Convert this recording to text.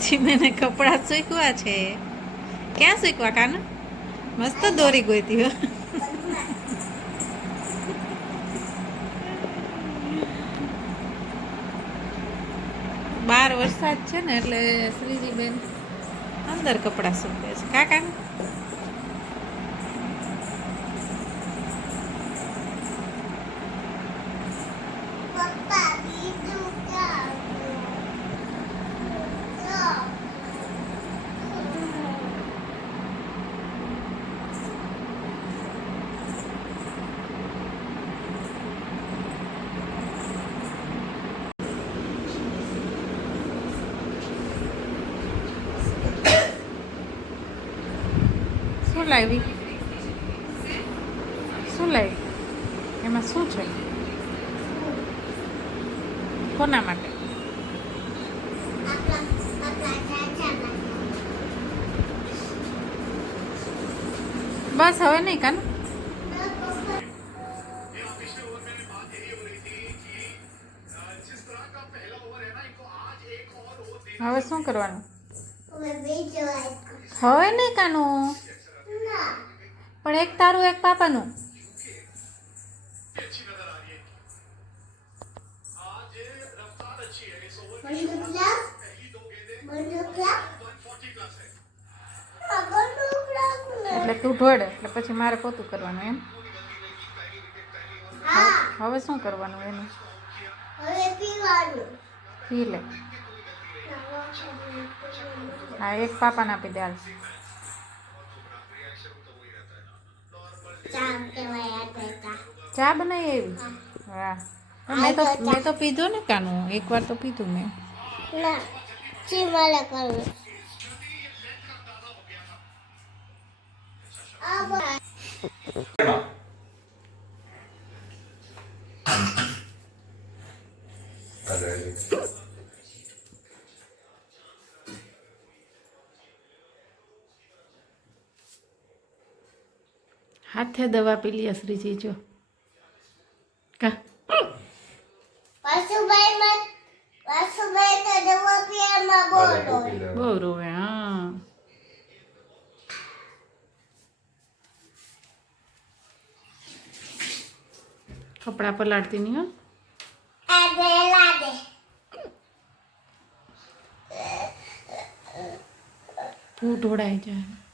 શ્રીજી મેને કપડા સૂકવા છે. ક્યાં સૂકવા કાના? મસ્ત દોરી ગોઈતી હો. બાર વરસાદ છે ને એટલે શ્રીજી બેન અંદર કપડા સૂકવે છે. કાકા શું લાવી? શું લાવી? એમાં શું છે? કોના માટે? બસ હવે નહીં કાન. હવે શું કરવાનું? હવે નહીં કાનું. પણ એક તારું એક પાપાનું. એટલે તું ઢોળ એટલે પછી મારે પોતું કરવાનું એમ. હવે શું કરવાનું એનું? પી લે. હા એક પાપાને આપી દે. હાલ ચા બનાવી એવી? વાહ. મેં તો પીધું ને કાનું. એકવાર તો પીધું મેં. હાથે દવા પી લે શ્રીજી જો. કા બહુ રોવે. હા કપડા પલાળતી નહીં હો. તું ઢોળાઈ જાય.